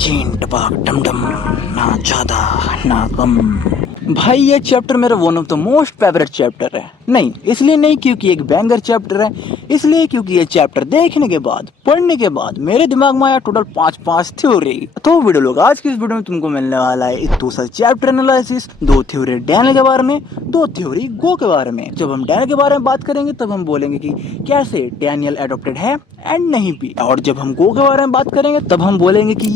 चीन टपाक डम डम, ना ज्यादा ना कम। भाई ये चैप्टर मेरा one of the most favourite chapter है। नहीं इसलिए नहीं क्योंकि एक बैंगर चैप्टर है, इसलिए क्योंकि ये चैप्टर देखने के बाद, पढ़ने के बाद मेरे दिमाग में आया टोटल 5 थ्योरी। तो वीडियो लोग आज की इस वीडियो में तुमको मिलने वाला है एक दूसरा चैप्टर एनालिसिस, 2 थ्योरी डैनियल के बारे में, 2 थ्योरी गो के बारे में। जब हम डैनियल के बारे में बात करेंगे तब हम बोलेंगे कि कैसे डैनियल एडॉप्टेड है एंड नहीं भी, और जब हम गो के बारे में बात करेंगे तब हम बोलेंगे कि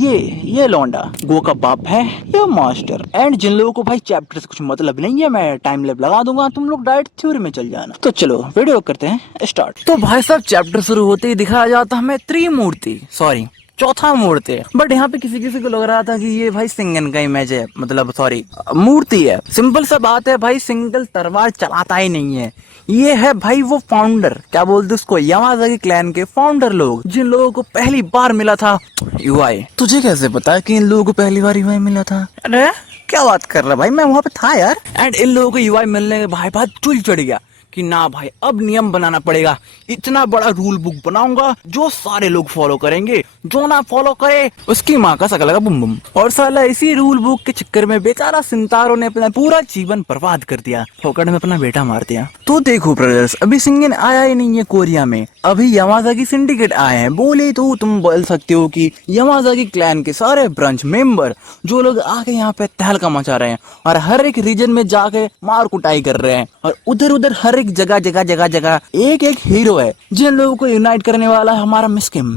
ये लौंडा गो का बाप है या मास्टर। एंड जिन लोगों को भाई चैप्टर से कुछ मतलब नहीं है, मैं टाइम लैप लगा दूंगा, तुम लोग डायरेक्ट थ्योरी में चल जाना। तो चलो वीडियो करते हैं स्टार्ट। तो भाई साहब चैप्टर शुरू होते ही दिखाया जाता हमें त्रिमूर्ति, सॉरी चौथा मूर्ति। बट यहाँ पे किसी किसी को लग रहा था कि ये भाई सिंगन का इमेज है, मतलब सॉरी मूर्ति है। सिंपल सा बात है भाई, सिंगल तलवार चलाता ही नहीं है। ये है भाई वो फाउंडर, क्या बोलते उसको, यामाजाकी क्लैन के फाउंडर लोग, जिन लोगों को पहली बार मिला था यूआई। तुझे कैसे पता कि इन लोगों को पहली बार यूआई मिला था? अरे क्या बात कर रहा भाई, मैं वहां पे था यार। एंड इन लोगों को यूआई मिलने के भाई बात चुल चढ़ गया कि ना भाई अब नियम बनाना पड़ेगा, इतना बड़ा रूल बुक बनाऊंगा जो सारे लोग फॉलो करेंगे, जो ना फॉलो करे उसकी माँ का सकल का बुम बुम। और साला इसी रूल बुक के चक्कर में बेचारा सिंतारो ने अपना पूरा जीवन बर्बाद कर दिया, फोकट में अपना बेटा मार दिया। तो देखो ब्रदर्स, अभी सिंगन आया ही नहीं है कोरिया में, अभी यामाजाकी सिंडिकेट आए हैं। बोले तो तुम बोल सकते हो कि यामाजाकी क्लैन के सारे ब्रांच मेंबर जो लोग आके यहाँ पे तहलका मचा रहे हैं और हर एक रीजन में जाके मार कुटाई कर रहे हैं, और उधर उधर हर एक जगह जगह जगह जगह एक एक हीरो है जिन लोगों को यूनाइट करने वाला है हमारा मिस्किम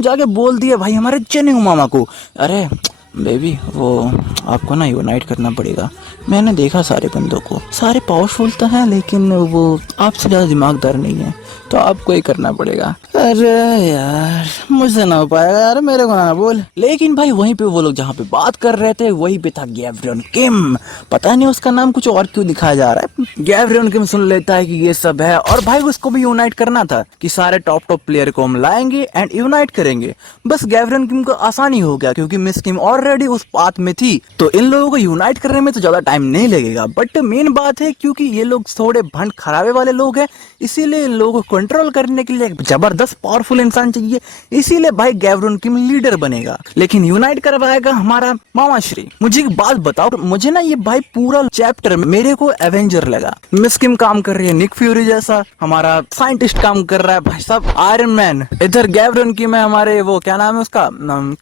जाके बोल दिया भाई हमारे जेनिंग मामा को, अरे बेबी वो आपको ना यूनाइट करना पड़ेगा। मैंने देखा सारे बंदों को, सारे पावरफुल तो हैं लेकिन वो आपसे ज्यादा दिमागदार नहीं है, तो आपको ही करना पड़ेगा। अरे यार मुझसे ना हो पाएगा यार, मेरे को ना बोल। लेकिन भाई वहीं पे वो लोग जहाँ पे बात कर रहे थे वहीं पे था गैब्रियन किम, पता नहीं उसका नाम कुछ और क्यों दिखाया जा रहा है। गैब्रियन किम सुन लेता है कि ये सब है और भाई उसको भी यूनाइट करना था कि सारे टॉप प्लेयर को हम लाएंगे एंड यूनाइट करेंगे। बस गैब्रियन किम को आसानी हो गया क्योंकि मिस किम ऑलरेडी उस पाथ में थी, तो इन लोगों को यूनाइट करने में तो ज्यादा टाइम नहीं लगेगा। बट मेन बात है क्योंकि ये लोग थोड़े भंड खराबे वाले लोग हैं, इसीलिए इन लोगों को कंट्रोल करने के लिए एक जबरदस्त पावरफुल इंसान चाहिए, इसीलिए भाई गैब्रियन किम लीडर बनेगा, लेकिन यूनाइट करवाएगा हमारा मामा श्री। मुझे एक बात बताओ, मुझे ना ये भाई पूरा चैप्टर मेरे को एवेंजर लगा। मिस किम काम कर रही है निक फ्यूरी जैसा, हमारा साइंटिस्ट काम कर रहा है भाई साहब आयरन मैन, इधर गैब्रियन किम है हमारे वो क्या नाम है उसका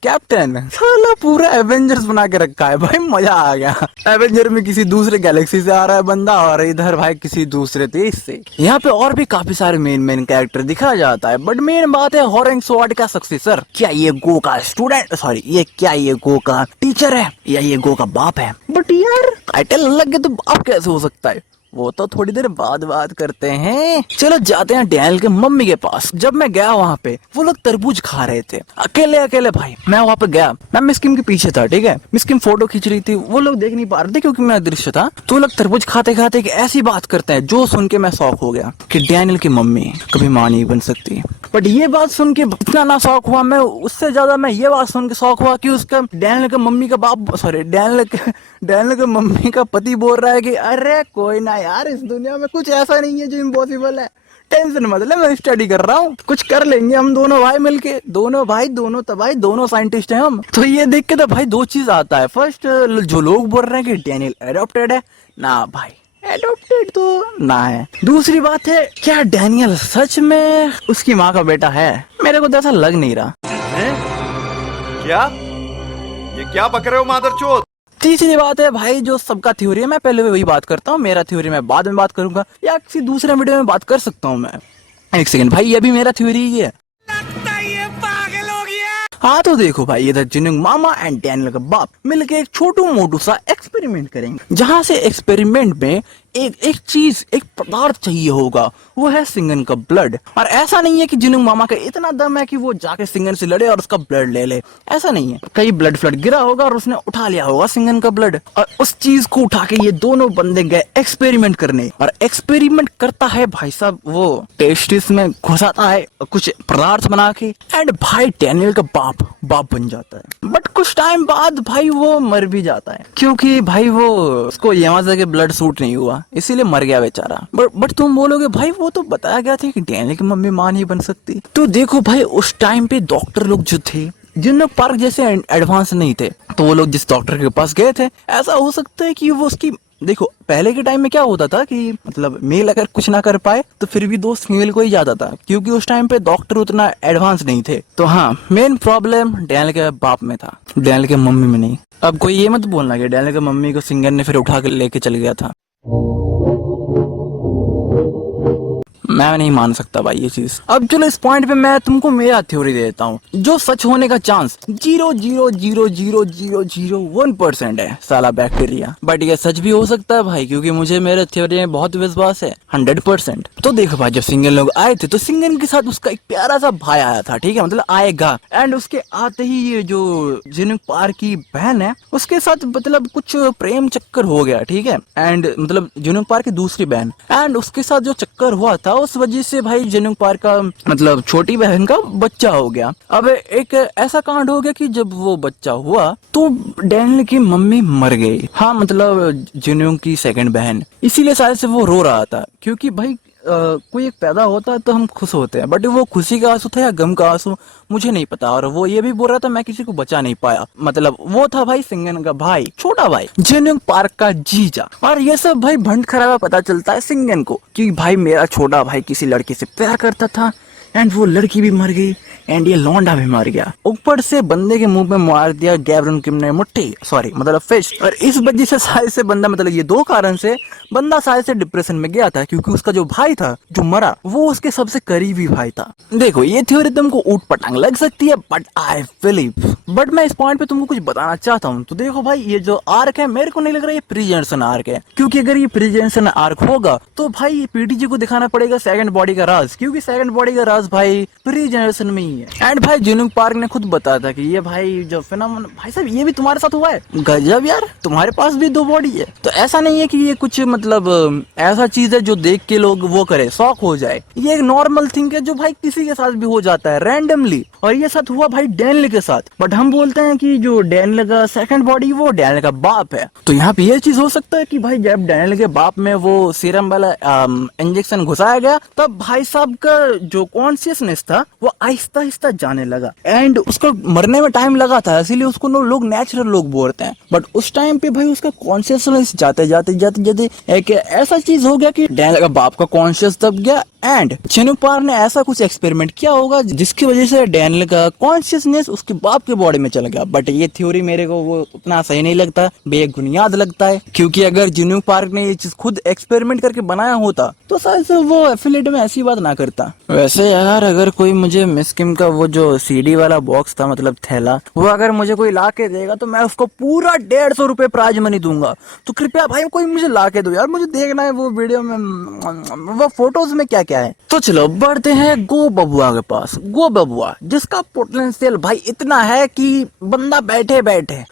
कैप्टन। साला पूरा एवेंजर्स बना के रखा है भाई, मजा आ गया। एवेंजर में किसी दूसरे गैलेक्सी से आ रहा है बंदा और इधर भाई किसी दूसरे देश से। यहाँ पे और भी काफी सारे मेन कैरेक्टर दिखाया जाता है, बट मेन बात है हॉरेंग स्वॉर्ड का सक्सेसर, क्या ये गो का स्टूडेंट, सॉरी ये क्या ये गो का टीचर है या ये गो का बाप है? बट यार टाइटल अलग है तो बाप कैसे हो सकता है, वो तो थोड़ी देर बाद बात करते हैं। चलो जाते हैं डैनियल के मम्मी के पास। जब मैं गया वहाँ पे वो लोग तरबूज खा रहे थे अकेले अकेले भाई, मैं वहाँ पे गया, मैं मिस्किम के पीछे था, ठीक है, मिस्किम फोटो खींच रही थी, वो लोग देख नहीं पा रहे थे क्योंकि मैं दृश्य था। तो लोग तरबूज खाते खाते ऐसी बात करते हैं जो सुन के मैं शौक हो गया कि डैनियल की मम्मी कभी माँ नहीं बन सकती। बट ये बात सुन के इतना ना शौक हुआ मैं, उससे ज्यादा मैं ये बात सुन के शौक हुआ कि उसका डैनियल के मम्मी का बाप, सॉरी डैनियल के मम्मी का पति बोल रहा है कि अरे कोई ना यार, इस दुनिया में कुछ ऐसा नहीं है जो इम्पॉसिबल है, टेंशन मत ले, मैं स्टडी कर रहा हूँ, कुछ कर लेंगे हम दोनों भाई मिलके, दोनों साइंटिस्ट हैं हम। तो ये देख के तो भाई 2 चीज आता है, फर्स्ट जो लोग बोल रहे हैं कि डैनियल एडॉप्टेड है, ना भाई एडॉप्टेड तो ना है। दूसरी बात है क्या डैनियल सच में उसकी माँ का बेटा है? मेरे को तो ऐसा लग नहीं रहा है? क्या ये क्या बक रहे हो मादरचोद? तीसरी बात है भाई जो सबका थ्योरी है, मैं पहले वही बात करता हूँ, मेरा थ्योरी मैं बाद में बात करूंगा या किसी दूसरे वीडियो में बात कर सकता हूँ मैं। एक सेकंड भाई, ये भी मेरा थ्योरी ही है। हाँ तो देखो भाई, इधर जिनिंग मामा एंड डैनियल का बाप मिलके एक छोटू मोटू सा एक्सपेरिमेंट करेंगे, जहाँ से एक्सपेरिमेंट में एक चीज, एक पदार्थ चाहिए होगा, वो है सिंगन का ब्लड। और ऐसा नहीं है कि जिनिंग मामा का इतना दम है कि वो जाके सिंगन से लड़े और उसका ब्लड ले ले, ऐसा नहीं है। कहीं ब्लड फ्लड गिरा होगा और उसने उठा लिया होगा सिंगन का ब्लड, और उस चीज को उठा के ये दोनों बंदे गए एक्सपेरिमेंट करने, और एक्सपेरिमेंट करता है भाई साहब वो टेस्टिस में घुसाता है कुछ पदार्थ बना के, एंड भाई डैनियल का बाप बन जाता है। बट कुछ टाइम बाद भाई वो मर भी जाता है क्योंकि भाई वो उसको यामाजा के ब्लड सूट नहीं हुआ, इसीलिए मर गया बेचारा। बट तुम बोलोगे भाई वो तो बताया गया था कि डैनियल की मम्मी मां नहीं बन सकती। तो देखो भाई उस टाइम पे डॉक्टर लोग जो थे जिन पार्क जैसे एडवांस नहीं थे, तो वो लोग जिस डॉक्टर के पास गए थे, ऐसा हो सकता है कि वो उसकी, देखो पहले के टाइम में क्या होता था कि मतलब मेल अगर कुछ ना कर पाए तो फिर भी दोस्त फीमेल को ही जाता था, क्योंकि उस टाइम पे डॉक्टर उतना एडवांस नहीं थे। तो हाँ, मेन प्रॉब्लम डैनियल के बाप में था, डैनियल के मम्मी में नहीं। अब कोई ये मत बोलना कि डैनियल के मम्मी को सिंगर ने फिर उठा के लेके चल गया था। मैं नहीं मान सकता भाई ये चीज। अब चलो इस पॉइंट पे मैं तुमको मेरा थ्योरी दे देता हूँ, जो सच होने का चांस 0.0000001% है साला बैक्टीरिया। बट ये सच भी हो सकता है भाई, क्योंकि मुझे मेरे थ्योरी में बहुत विश्वास है 100%। तो देखो भाई, जब सिंगन लोग आए थे तो सिंगन के साथ उसका एक प्यारा सा भाई आया था, ठीक है, मतलब आएगा। एंड उसके आते ही ये जो जिनुक पार्क की बहन है उसके साथ मतलब कुछ प्रेम चक्कर हो गया, ठीक है। एंड मतलब जिनुक पार्क की दूसरी बहन, एंड उसके साथ जो चक्कर हुआ था उस वजह से भाई जिनुक पार्क का मतलब छोटी बहन का बच्चा हो गया। अब एक ऐसा कांड हो गया कि जब वो बच्चा हुआ तो डैनियल की मम्मी मर गई। हाँ, मतलब जिनुक की सेकंड बहन, इसीलिए शायद से वो रो रहा था, क्योंकि भाई कोई एक पैदा होता है तो हम खुश होते हैं, बट वो खुशी का आंसू था या गम का आंसू मुझे नहीं पता। और वो ये भी बोल रहा था मैं किसी को बचा नहीं पाया, मतलब वो था भाई सिंगन का भाई, छोटा भाई, जिनुक पार्क का जीजा। और ये सब भाई भंड खराबा पता चलता है सिंगन को कि भाई मेरा छोटा भाई किसी लड़की से प्यार करता था, एंड वो लड़की भी मर गई, एंड ये लौंडा भी मर गया। ऊपर से बंदे के मुंह पे मार दिया गैब्रन किम ने मुट्ठी, सॉरी मतलब फिश। और इस वजह से शायद से बंदा, मतलब ये दो कारण से बंदा शायद से डिप्रेशन में गया था, क्योंकि उसका जो भाई था जो मरा वो उसके सबसे करीबी भाई था। देखो ये थ्योरी तुमको ऊट पटांग लग सकती है, बट आई बिलीव, बट मैं इस पॉइंट पे तुमको कुछ बताना चाहता हूँ। तो देखो भाई, ये जो आर्क है मेरे को नहीं लग रहा ये प्री जेनरेशन आर्क है, क्योंकि अगर ये प्री जेनरेशन आर्क होगा तो भाई पीटीजी को दिखाना पड़ेगा सेकंड बॉडी का राज, क्योंकि सेकंड बॉडी का राज भाई प्री जेनरेशन में ही है। एंड भाई जिनुक पार्क ने खुद बताया था कि ये भाई जो फिनोमेनन, भाई साहब ये भी तुम्हारे साथ हुआ है, गजब यार, तुम्हारे पास भी दो बॉडी है। तो ऐसा नहीं है कि ये कुछ मतलब ऐसा चीज है जो देख के लोग वो करे, शॉक हो जाए। ये एक नॉर्मल थिंग है जो भाई किसी के साथ भी हो जाता है रैंडमली, और ये साथ हुआ भाई डैनियल के साथ। बट हम बोलते हैं कि जो डैनियल का सेकंड बॉडी वो डैनियल का बाप है। तो यहाँ पे ये चीज हो सकता है कि भाई जब डैनियल के बाप में वो सीरम वाला इंजेक्शन घुसाया गया तब भाई साहब का जो कॉन्शियसनेस था वो आहिस्ता आहिस्ता जाने लगा, एंड उसको मरने में टाइम लगा था, इसीलिए उसको लोग नेचुरल लोग बोलते हैं। बट उस टाइम पे भाई उसका कॉन्शियसनेस जाते जाते जाते जाते एक ऐसा चीज हो गया कि डैनियल का बाप का कॉन्शियस दब गया, एंड जिनुक पार्क ने ऐसा कुछ एक्सपेरिमेंट किया होगा जिसकी वजह से डैनियल का कॉन्शियसनेस उसके बाप के बॉडी में चला गया। बट ये थ्योरी मेरे को वो उतना सही नहीं लगता, बेबुनियाद लगता है, क्योंकि अगर जिनुक पार्क ने ये चीज खुद एक्सपेरिमेंट करके बनाया होता तो शायद से वो एफिलिएट में ऐसी बात ना करता। वैसे यार अगर कोई मुझे मिस किम का वो जो सीडी वाला बॉक्स था, मतलब थैला, वो अगर मुझे कोई ला के देगा तो मैं उसको पूरा 150 रुपए प्राइज मनी दूंगा। तो कृपया भाई कोई मुझे ला के दो यार, मुझे देखना है वो वीडियो में, वो फोटोज में क्या क्या है। तो चलो बढ़ते हैं गो बबुआ के पास। गो बबुआ जिसका पोटेंशियल भाई इतना है कि बंदा बैठे बैठे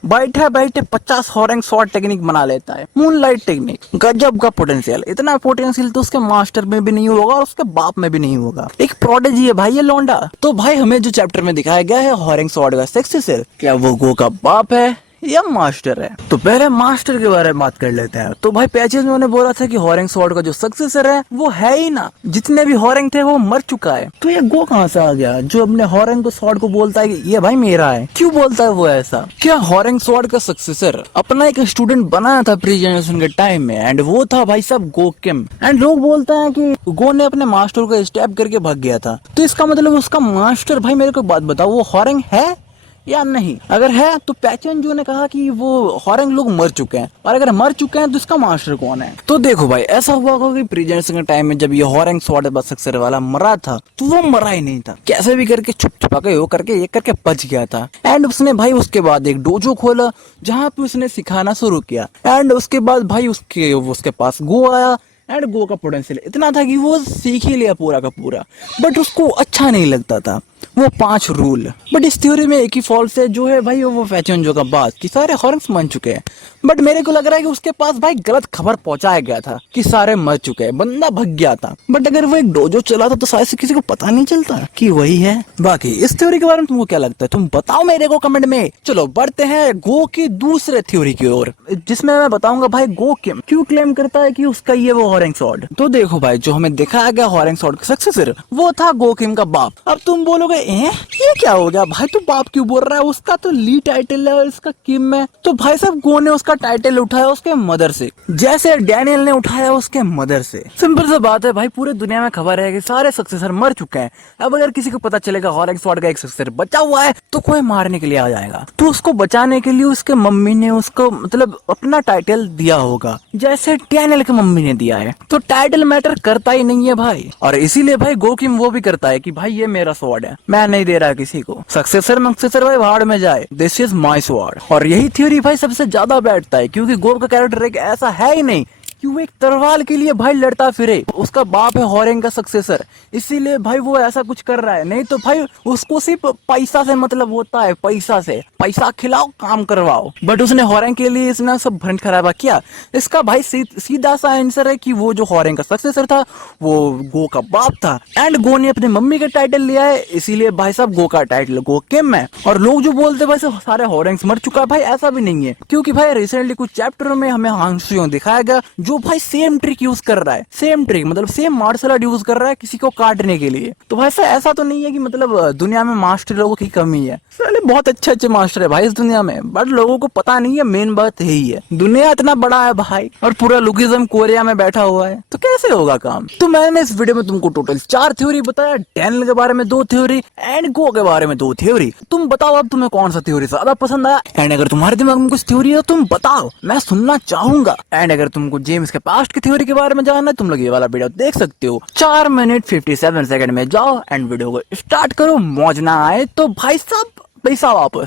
50 हॉरिंग शॉट टेक्निक बना लेता है, मूनलाइट टेक्निक, गजब का पोटेंशियल। इतना पोटेंशियल तो उसके मास्टर में भी नहीं होगा और उसके बाप में भी नहीं होगा, एक प्रोडिजी है भाई ये लौंडा। तो भाई हमें जो चैप्टर में दिखाया गया है हॉरिंग शॉट का सक्सेसर, क्या वो गो का बाप है या मास्टर है? तो पहले मास्टर के बारे में बात कर लेते हैं। तो भाई पैचेज में उन्होंने बोला था कि हॉरिंग शॉट का जो सक्सेसर है वो है ही ना, जितने भी हॉरिंग थे वो मर चुका है। तो ये गो कहाँ से आ गया जो अपने हॉरिंग को शॉट को बोलता है कि ये भाई मेरा है? क्यों बोलता है वो ऐसा? क्या हॉरिंग शॉट का सक्सेसर अपना एक स्टूडेंट बनाया था प्री जनरेशन के टाइम में, एंड वो था भाई साहब गो किम। एंड लोग बोलते हैं कि गो ने अपने मास्टर को स्टैप करके भाग गया था, तो इसका मतलब उसका मास्टर, भाई मेरे को बात बताओ, वो हॉरिंग है या नहीं? अगर है तो पैचन जो ने कहा कि वो हॉरिंग लोग मर चुके हैं, और अगर मर चुके हैं तो इसका मास्टर कौन है? तो देखो भाई ऐसा हुआ होगा कि प्री जनरेशन के टाइम में जब ये हॉरिंग शॉट सक्सेसर वाला मरा था तो वो मरा ही नहीं था, कैसे भी करके छुप छुपा के करके एक करके बच गया था। एंड उसने भाई उसके बाद एक डोजो खोला जहाँ पे उसने सिखाना शुरू किया, एंड उसके बाद भाई उसके पास गो आया, एंड गो का पोटेंशियल इतना था कि वो सीख ही लिया पूरा का पूरा, बट उसको अच्छा नहीं लगता था वो 5 रूल। बट इस थ्योरी में एक ही फॉल्ट है जो है भाई वो फैचन जो का बात कि सारे हॉरिंग्स मर चुके हैं, बट मेरे को लग रहा है कि उसके पास भाई गलत खबर पहुंचाया गया था कि सारे मर चुके हैं, बंदा भग गया था। बट अगर वो एक डोजो चला था तो शायद से किसी को पता नहीं चलता कि वही है। बाकी इस थ्योरी के बारे में तुमको क्या लगता है, तुम बताओ मेरे को कमेंट में। चलो बढ़ते हैं गो की दूसरे थ्योरी की ओर, जिसमें मैं बताऊंगा भाई गो क्यों क्लेम करता है कि उसका ये वो हॉरेंग स्वॉर्ड। तो देखो भाई, जो हमें दिखाया गया हॉरेंग स्वॉर्ड का सक्सेसर वो था गोकिम का बाप। अब तुम बोलोगे ये क्या हो गया भाई, तू बाप क्यों बोल रहा है, उसका तो ली टाइटल है और इसका किम है। तो भाई साहब गो ने उसका टाइटल उठाया उसके मदर से, जैसे डैनियल ने उठाया उसके मदर से। सिंपल सी बात है भाई, पूरे दुनिया में खबर है कि सारे सक्सेसर मर चुके हैं। अब अगर किसी को पता चलेगा हॉरेंग स्वॉर्ड का एक सक्सेसर बचा हुआ है तो कोई मारने के लिए आ जाएगा। तो उसको बचाने के लिए उसके मम्मी ने उसको मतलब अपना टाइटल दिया होगा, जैसे डैनियल की मम्मी ने दिया है। तो टाइटल मैटर करता ही नहीं है भाई, और इसीलिए भाई गोकिम वो भी करता है कि भाई ये मेरा स्वॉर्ड है, मैं नहीं दे रहा किसी को। सक्सेसर भाई भाड़ में जाए, दिस इज माई स्वॉर्ड। और यही थ्योरी भाई सबसे ज्यादा बैठता है, क्योंकि गोप का कैरेक्टर एक ऐसा है ही नहीं कि वो एक तलवार के लिए भाई लड़ता फिरे। उसका बाप है हॉरेंग का सक्सेसर, इसीलिए भाई वो ऐसा कुछ कर रहा है। नहीं तो भाई उसको सिर्फ पैसा से मतलब होता है, पैसा से, पैसा खिलाओ काम करवाओ। बट उसने हॉरेंग के लिए इसने सब भ्रंट खराबा किया। इसका भाई सीधा सा आंसर है कि वो जो हॉरेंग का सक्सेसर था वो गो का बाप था, एंड गो ने अपने मम्मी का टाइटल लिया है, इसीलिए भाई साहब गो का टाइटल गो किम है। और लोग जो बोलते भाई सारे हॉरेंग्स मर चुका है, भाई ऐसा भी नहीं है, क्योंकि भाई रिसेंटली कुछ चैप्टर में हमें हांगशुयों दिखाया गया जो भाई सेम ट्रिक यूज कर रहा है, सेम ट्रिक मतलब सेम मार्शल आर्ट यूज कर रहा है किसी को काटने के लिए। तो भाई ऐसा तो नहीं है कि मतलब दुनिया में मास्टर लोगों की कमी है, साले बहुत अच्छे अच्छे मास्टर है भाई इस दुनिया में, बट लोगों को पता नहीं है। मेन बात यही है, दुनिया इतना बड़ा है भाई और पूरा लुकिज्म कोरिया में बैठा हुआ है, तो कैसे होगा काम। तो मैंने इस वीडियो में तुमको टोटल 4 थ्योरी बताया, डैनियल के बारे में 2 थ्योरी एंड गो के बारे में 2 थ्योरी। तुम बताओ अब तुम्हें कौन सा थ्योरी ज्यादा पसंद आया, एंड अगर तुम्हारे दिमाग में कुछ थ्योरी है तुम बताओ, मैं सुनना चाहूंगा। एंड अगर तुमको जेम्स के पास्ट की थ्योरी के बारे में जानना है, तुम लोग ये वाला वीडियो देख सकते हो। 4 मिनट 57 सेकंड में जाओ एंड वीडियो को स्टार्ट करो। मौज ना आए तो भाई साहब पैसा वापस।